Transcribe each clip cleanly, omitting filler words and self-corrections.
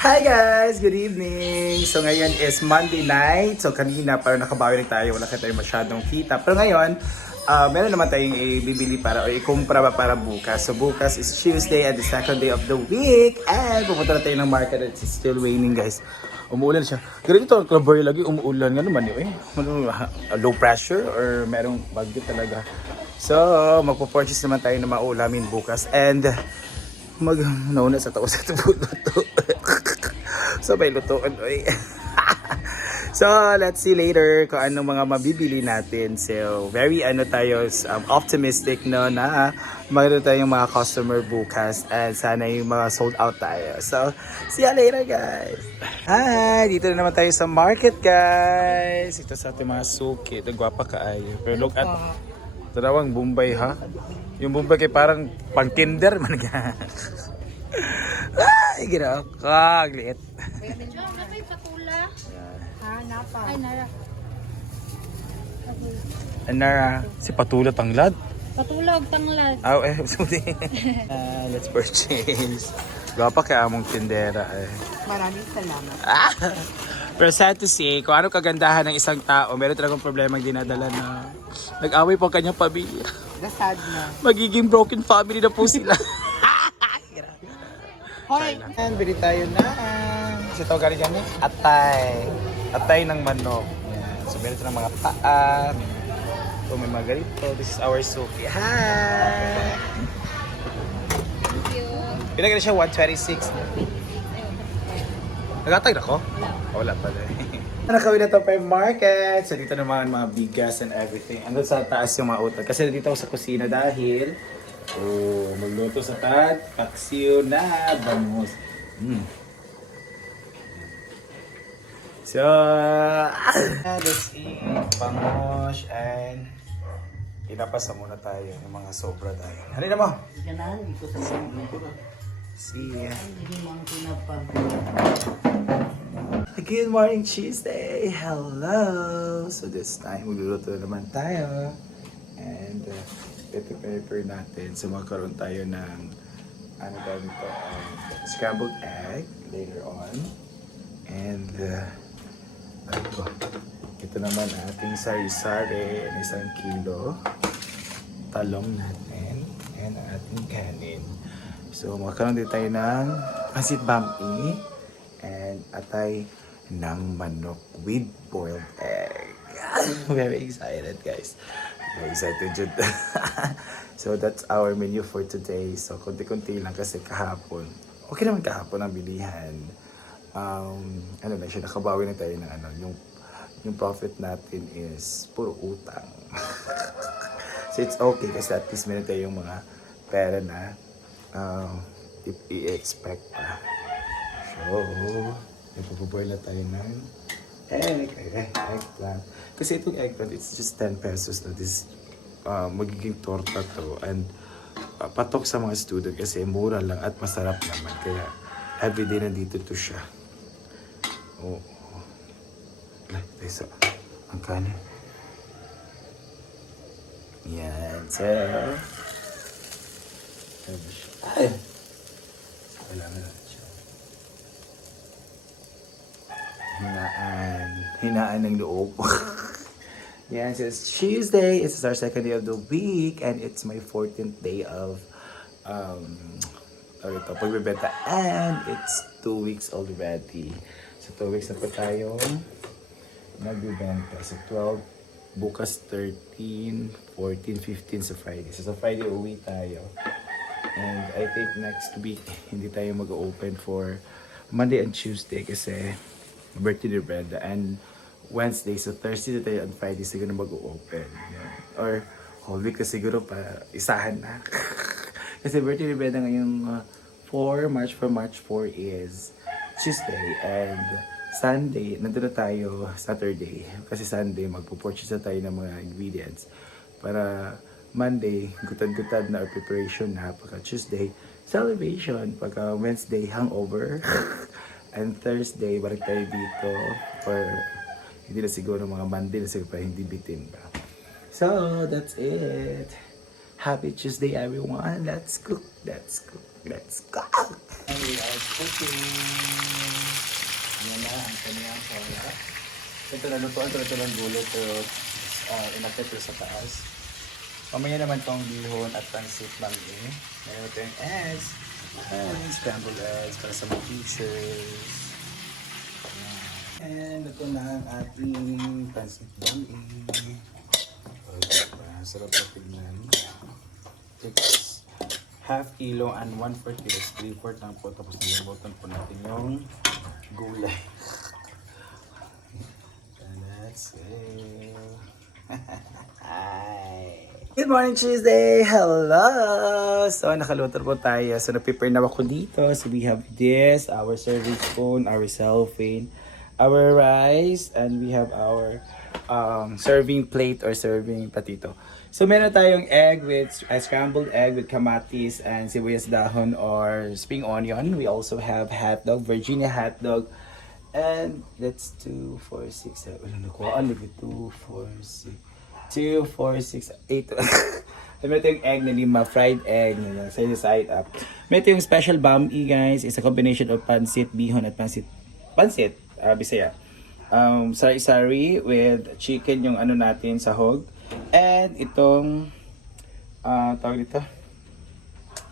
Hi guys! Good evening! So ngayon is Monday night. So kanina parang nakabawi rin tayo. Wala tayo masyadong kita. Pero ngayon, meron naman tayong ibibili para o ikumpra para bukas. So bukas is Tuesday and the second day of the week. And pupunta na tayo ng market. It's still raining guys. Umuulan siya. Ganito ang Claveria lagi umuulan. Nga naman yun low pressure or merong bagyo talaga. So magpo-purchase naman tayo ng mga ulamin bukas. And nauna sa tao sa luto. So may lutuan oy. So let's see later kung anong mga mabibili natin. So very tayo optimistic no na mayroon tayong mga customer bukas and sana yung mga sold out tayo. So see you later guys. Hi, dito na naman tayo sa market guys. Ito sa ating mga suki. Ito gwapa kaayo. Pero look at tarawang Bombay ha. Yung Bombay kay parang pang kinder man ka. Ay, gina kagliit. Napay patula. Ha, napa. Ay, nara. Anara, si Patula Tanglad. Patula og tanglad. Sorry. Let's purchase. Gapa kay among tindera eh. Maraming salamat. Pero sad to say, kung ano kagandahan ng isang tao, meron talagang problema dinadala na nag-away pa kanyang pamilya. Nasad na. Magiging broken family na po sila. Hoy! And bili tayo na. Kasi ito galing kami. Atay. Atay ng manok. Yan. So meron ito ng mga paa. Ito may mga ganito. This is our soup. Hi! Thank you. Pinagano siya 126. Nagatag na ko? Wala pala eh. Nakawin na ito pa yung market. So dito naman mga bigas and everything. Andun sa taas yung mga utag. Kasi dito ako sa kusina dahil magluto sa paksiw na bangus. So, let's eat bangus and pinapasa muna tayo ng mga sobra tayo. Halina mo! See ya. Good morning, Tuesday! Hello! So this time, magluluto naman tayo. And prepare natin. So magkaroon tayo ng scrambled egg later on. And ito naman ating sari-sari and 1 kilo. Talong natin and ating kanin. So magkaroon din tayo ng pancit bami and atay ng manok with boiled egg. Very excited guys. Very excited dyan. So that's our menu for today. So konti-konti lang kasi kahapon. Okay naman kahapon ang bilihan. Ano na siya, nakabawi na tayo ng yung profit natin is puro utang. So it's okay kasi at least meron tayong mga pera na i-expect pa. So, ipapaboil na tayo ng eggplant. Kasi itong eggplant, it's just 10 pesos na this magiging torta to. And patok sa mga student kasi mura lang at masarap naman. Kaya everyday nandito to siya. So, ang kanin. Yan. So, kailangan natin siya. Hinaan ng loob. Yeah, so it's Tuesday. It's our second day of the week and it's my 14th day of pagbebenta and it's 2 weeks already. So 2 weeks na pa tayo nagbebenta. So 12, bukas 13, 14, 15 sa Friday. So sa Friday uwi tayo. And I think next week hindi tayo mag-open for Monday and Tuesday kasi birthday ni Brenda and Wednesday, so Thursday na tayo and Friday siguro mag-open. Yeah. Or whole week na siguro pa isahan na. Kasi birthday ni Brenda ngayong 4 March 4 is Tuesday and Sunday, nandun na tayo Saturday. Kasi Sunday, magpo-purchase na tayo ng mga ingredients. Para Monday, gutad-gutad na our preparation na. Pagka Tuesday, celebration. Pagka Wednesday, hangover. And Thursday, balik tayo dito for hindi na siguro mga Monday na siguro pa hindi bitin pa. So, that's it. Happy Tuesday, everyone. Let's cook. Let's cook. Let's cook. And we are cooking. Yan na ang kanyang soya. Ito na lutuan. Ito ng gulo. Pero inakit ko sa taas. Mamaya naman tong bihon at pansit mangga. Meron ito yung eggs. And scrambled eggs para sa mga teachers. And ito na ang ating pansit mangga. Sarap na tignan. It's half kilo and 1/4 kilo. 3/4 lang po. Tapos nilimutan po natin yung gulay. And that's it. Hi! Good morning, Tuesday! Hello! So, nakaluto po tayo. So, na-prepare na ako dito. So, we have this, our serving spoon, our cellophane, our rice, and we have our serving plate or serving patito. So, meron tayong egg with scrambled egg with kamatis and sibuyas dahon or spring onion. We also have hot dog, Virginia hot dog. And that's 2, 4, 6, 7. Ano ko? Ano ba? 2, 4, 6. 2, 4, 6, 8. Meron tayong egg na lima, fried egg na sa side up. Meron tayong special bami, guys. It's a combination of pansit, bihon at pansit, Bisaya. Sari-sari with chicken yung ano natin, sahog. And itong, tawag dito?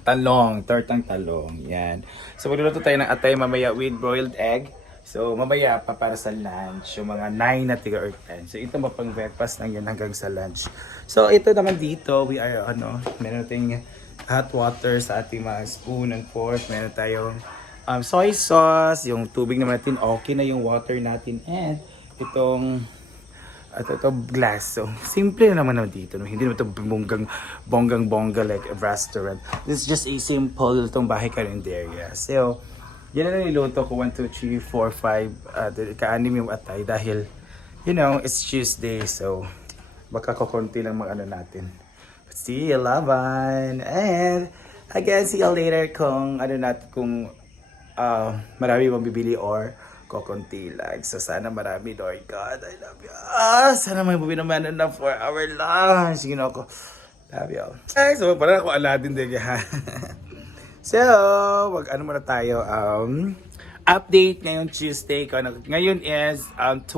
Talong, tortang talong. Yan. So, magluluto tayo ng atay mamaya with broiled egg. So, mamaya pa para sa lunch, yung mga 9 na tiga or 10. So, ito mapang breakfast lang yan hanggang sa lunch. So, ito naman dito, we are, meron tayong hot water sa ating mga spoon and fork. Meron tayong soy sauce, yung tubig naman natin, okay na yung water natin. And, itong, ito glass. So, simple naman dito. No? Hindi naman ito bonggang-bongga like a restaurant. This is just a simple itong bahay karinderya. So, yan na niluto ko, 1, 2, 3, 4, 5, ka-anim yung atay dahil, you know, it's Tuesday, so baka kukunti lang mag-ano natin. But see you, laban! And, again, see you later kung, ano natin, kung marami mong bibili or kukunti lang. So, sana marami, Lord God, I love you. Sana may bubili naman na for our lunch. You know, ako, love you. Ay, so, parang ako Aladdin din, ha? So, ano muna tayo, update ngayong Tuesday. Ngayon is 12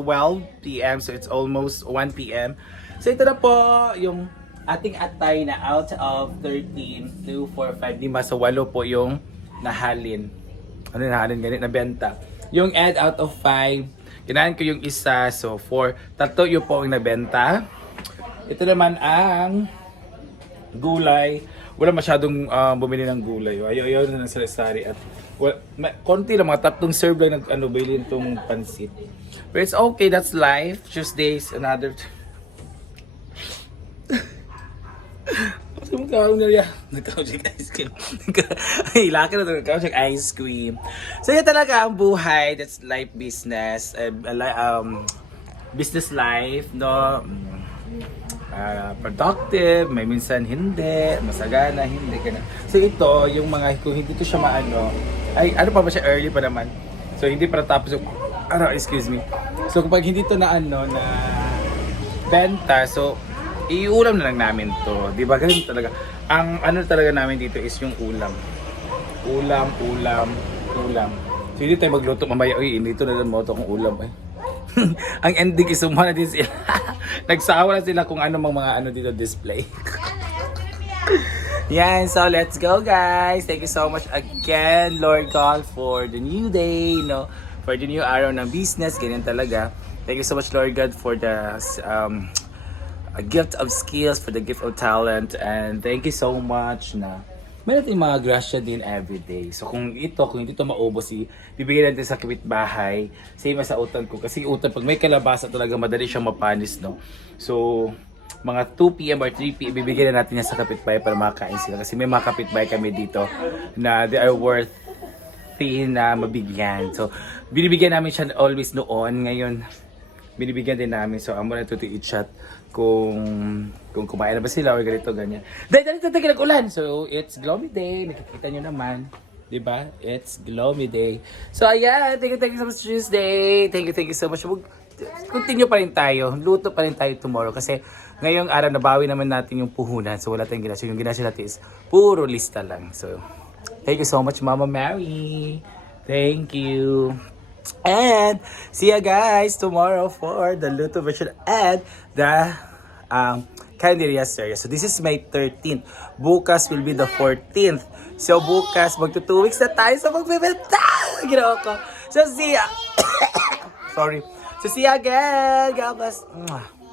p.m. So, it's almost 1 p.m. So, ito na po yung ating atay na out of 13, 2, 4, 5, 5. So, 8 po yung nahalin. Ano nahalin? Ganit na benta. Yung egg out of 5, kinain ko yung isa. So, 4. 3 yung po ang nabenta. Ito naman ang gulay. Wala masyadong bumili ng gulay. Ayaw na ng sari-sari at konti lang, mga 3 serve lang bilhin itong pansit. But it's okay, that's life. Tuesdays, another... Nagkawag ice cream. Ilaki na ito, nagkawag ice cream. So yun talaga ang buhay. That's life business. Business life, no? Productive, may minsan hindi, masagana, hindi ka na. So ito, yung mga, kung hindi to siya maano, ay ano pa ba siya, early pa naman. So hindi pa natapos yung, excuse me. So kapag hindi to na na benta, so iulam na lang namin to. Di ba? Ganun talaga. Ang ano talaga namin dito is yung ulam. Ulam. So hindi tayo magluto mamaya, dito na lang mo ito kung ulam Ang ending is sumama na din sila. Nagsawa na sila kung ano mga dito display. Yan, so let's go guys. Thank you so much again, Lord God, for the new day, for the new araw ng business. Ganyan talaga. Thank you so much, Lord God, for the a gift of skills, for the gift of talent, and thank you so much na meron tayong mga grasya din everyday. So kung hindi ito maubos, bibigyan natin sa kapitbahay, same as sa utan ko. Kasi utan, pag may kalabasa talaga, madali siyang mapanis, no? So, mga 2 p.m. or 3 p.m. bibigyan na natin yan sa kapitbahay para makakain sila. Kasi may mga kapitbahay kami dito na they are worthy na mabigyan. So, binibigyan namin siya always noon. Ngayon, binibigyan din namin. So, amo na ito i-chat kung kumain na ba sila or ganito, ganyan. Dahil nag-ulan. So, it's gloomy day. Nakikita nyo naman. Diba? It's gloomy day. So, ayan. Thank you so much Tuesday. Thank you so much. continue pa rin tayo. Luto pa rin tayo tomorrow kasi ngayong araw nabawi naman natin yung puhunan. So wala tayong ginasya. Yung ginasya natin is puro lista lang. So thank you so much, Mama Mary. Thank you. And see ya guys tomorrow for the Luto version and the Canderia series. So this is May 13th. Bukas will be the 14th. So bukas, magto 2 weeks na tayo sa magbibenta. Ginawa ko. So see ya. Sorry. So see ya again. God bless. Mwah.